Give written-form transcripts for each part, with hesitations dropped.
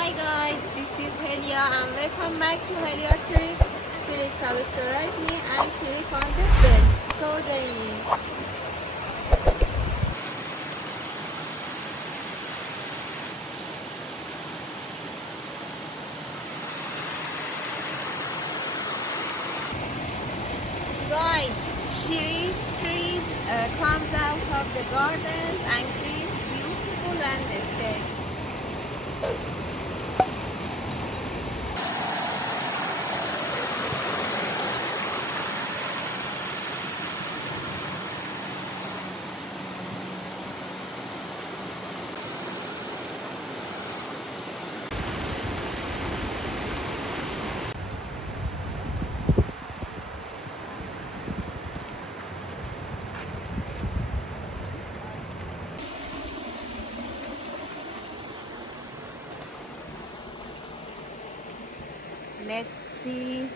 Hi guys, this is Helia and welcome back to Helia Trip. Please subscribe me and click on the bell so join me. Guys, cherry trees comes out of the gardens and create beautiful landscape. Let's see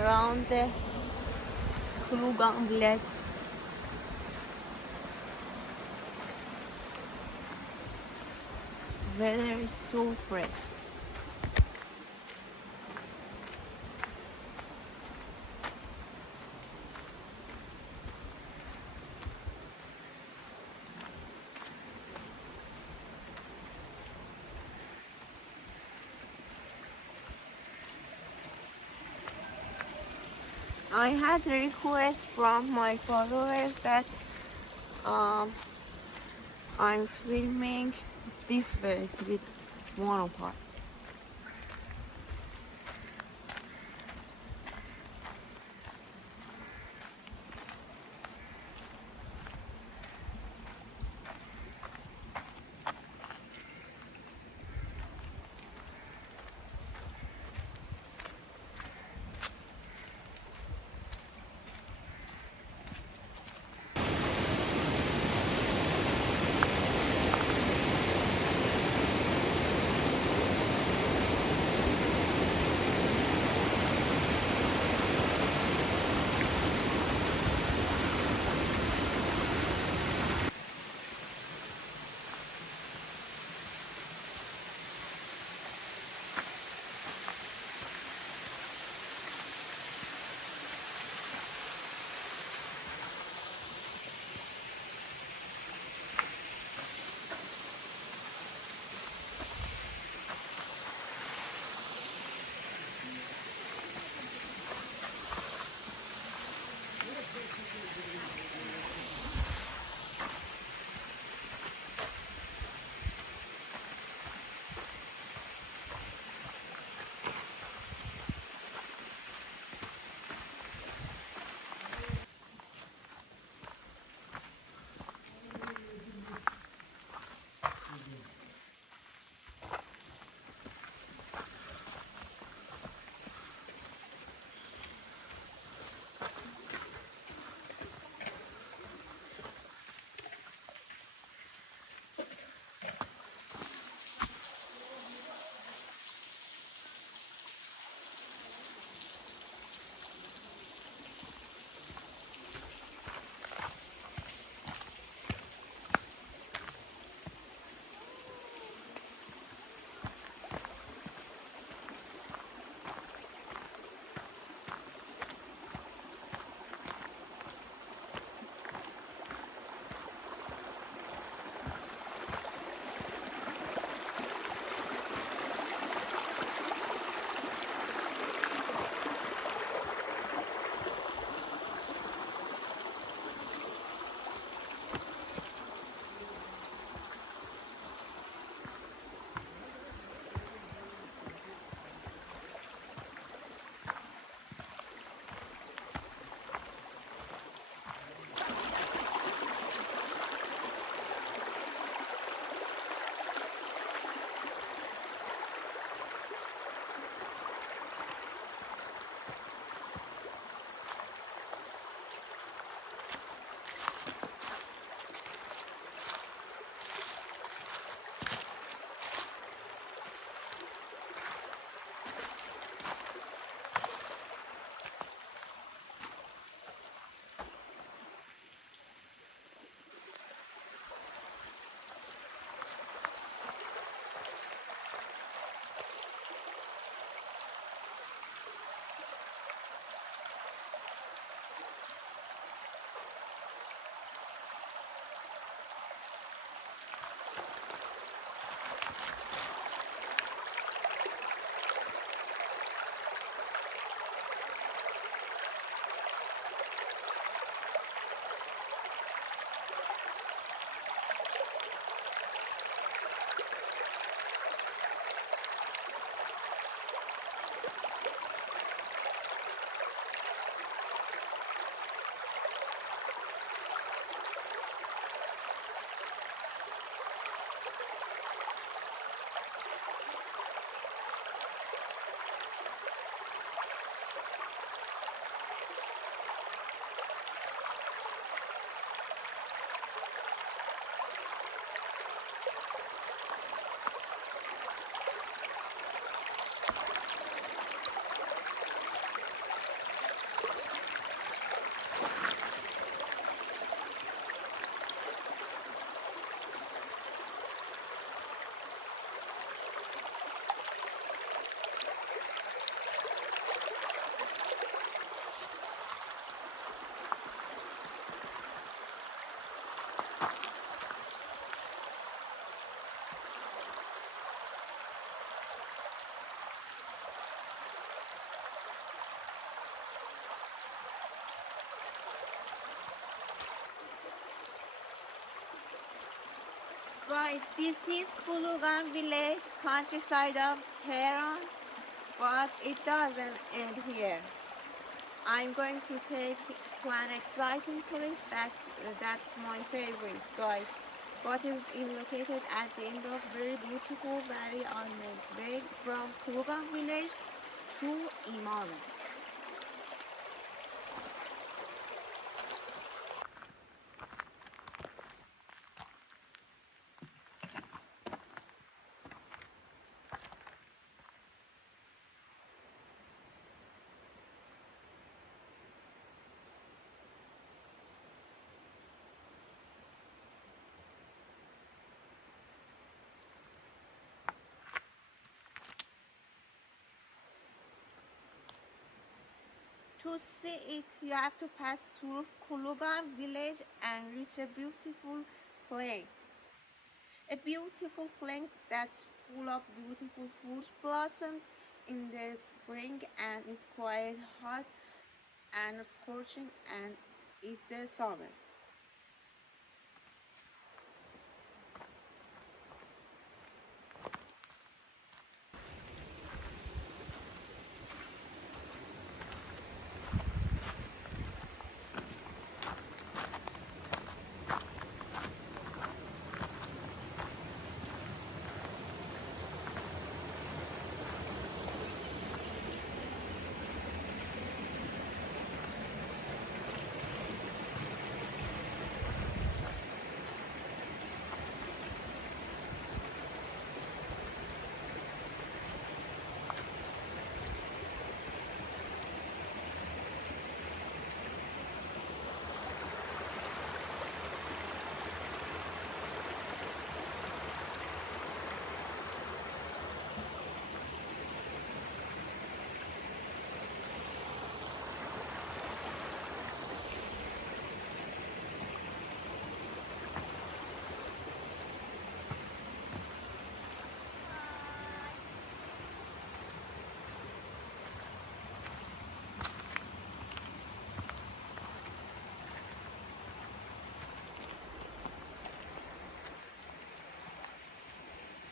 around the Kulugang village. Weather is so fresh. I had a request from my followers that um, I'm filming this way with monopod. Guys, this is Kulugan village, countryside of Tehran, but it doesn't end here. I'm going to take to an exciting place that's my favorite, guys. What is located at the end of very beautiful valley on the way from Kulugan village to Imam. To see it, you have to pass through Kulugan village and reach a beautiful plain. A beautiful plain that's full of beautiful fruit blossoms in the spring and is quite hot and scorching and in the summer.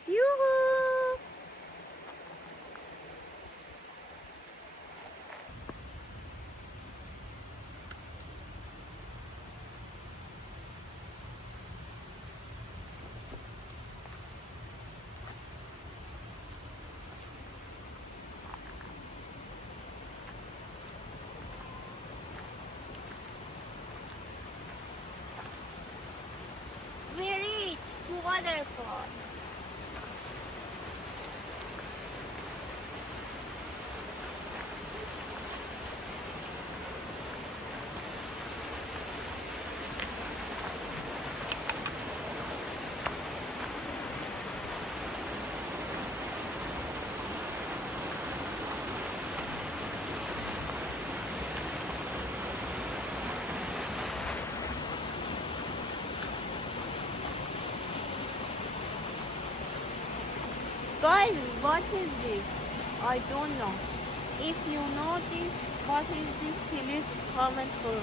Yoo-hoo! We reached to waterfall. Guys, what is this? I don't know. If you know this, what is this? Please comment below.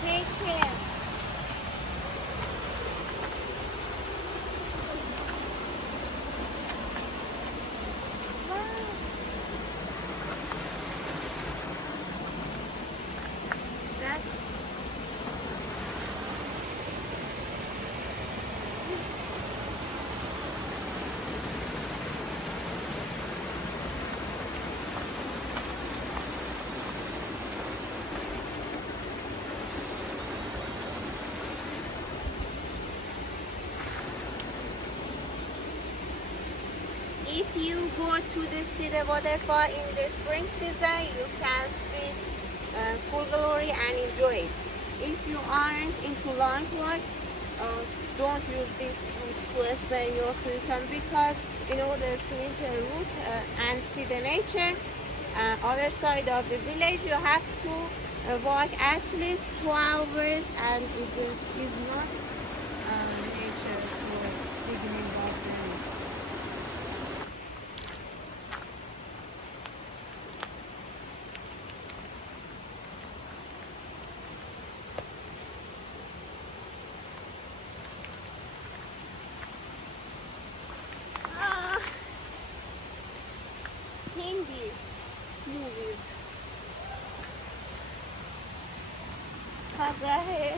Take care. That's if you go to see the waterfall in the spring season, you can see full glory and enjoy it. If you aren't into long walks, don't use this route to spend your free time, because in order to enter the route and see the nature other side of the village, you have to walk at least 2 hours, and it is not nature for beginning gardening. Ah, Hindi movies. कर रहा है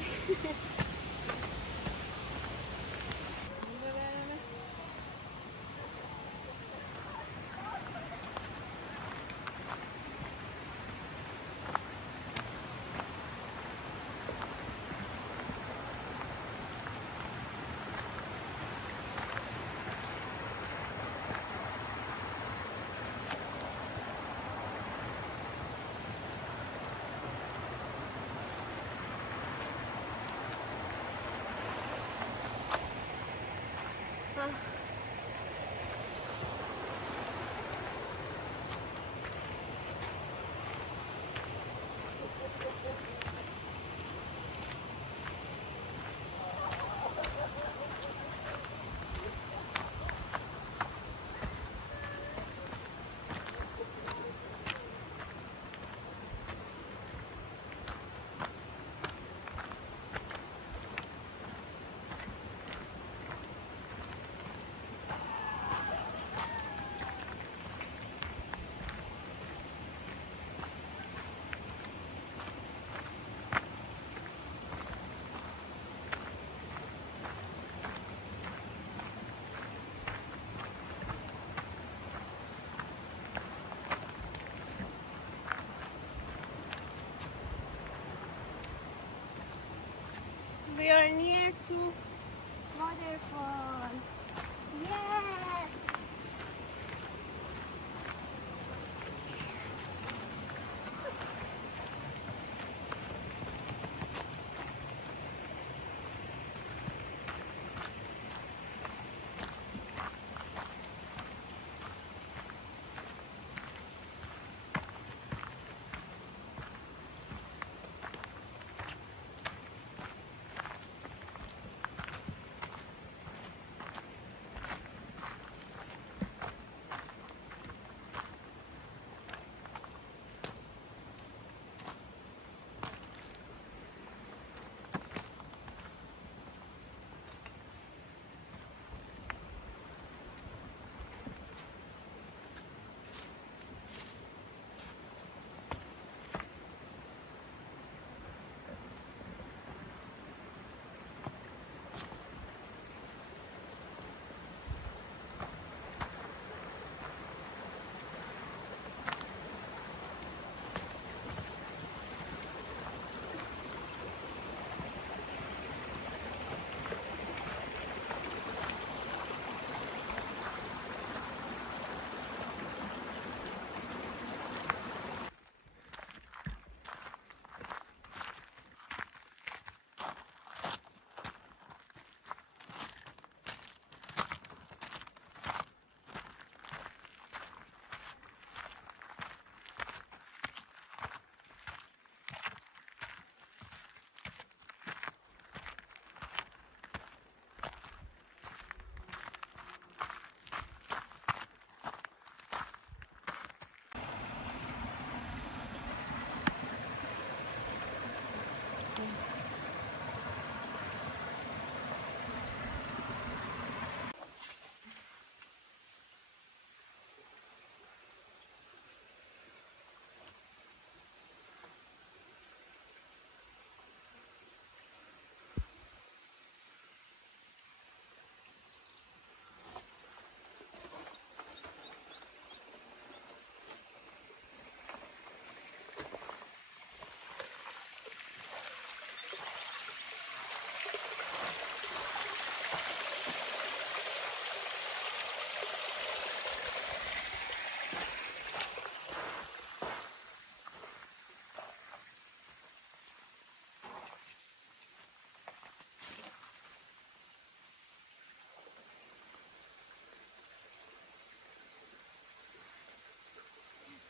We are near to waterfall. Yeah.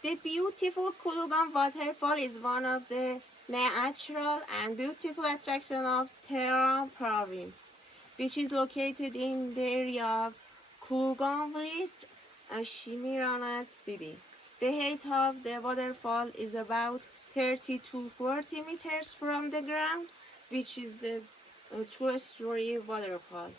The beautiful Kulugan waterfall is one of the natural and beautiful attraction of Tehran province, which is located in the area of Kurgan village and Shimiranat city. The height of the waterfall is about 30 to 40 meters from the ground, which is the two-story waterfall.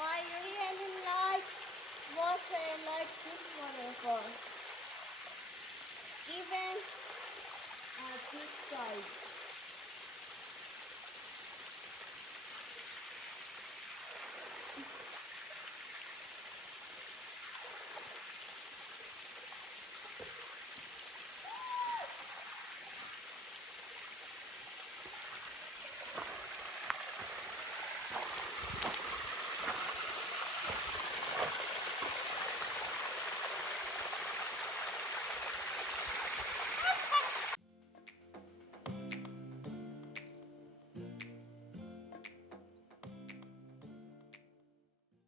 I really like water like this waterfall, even at this size.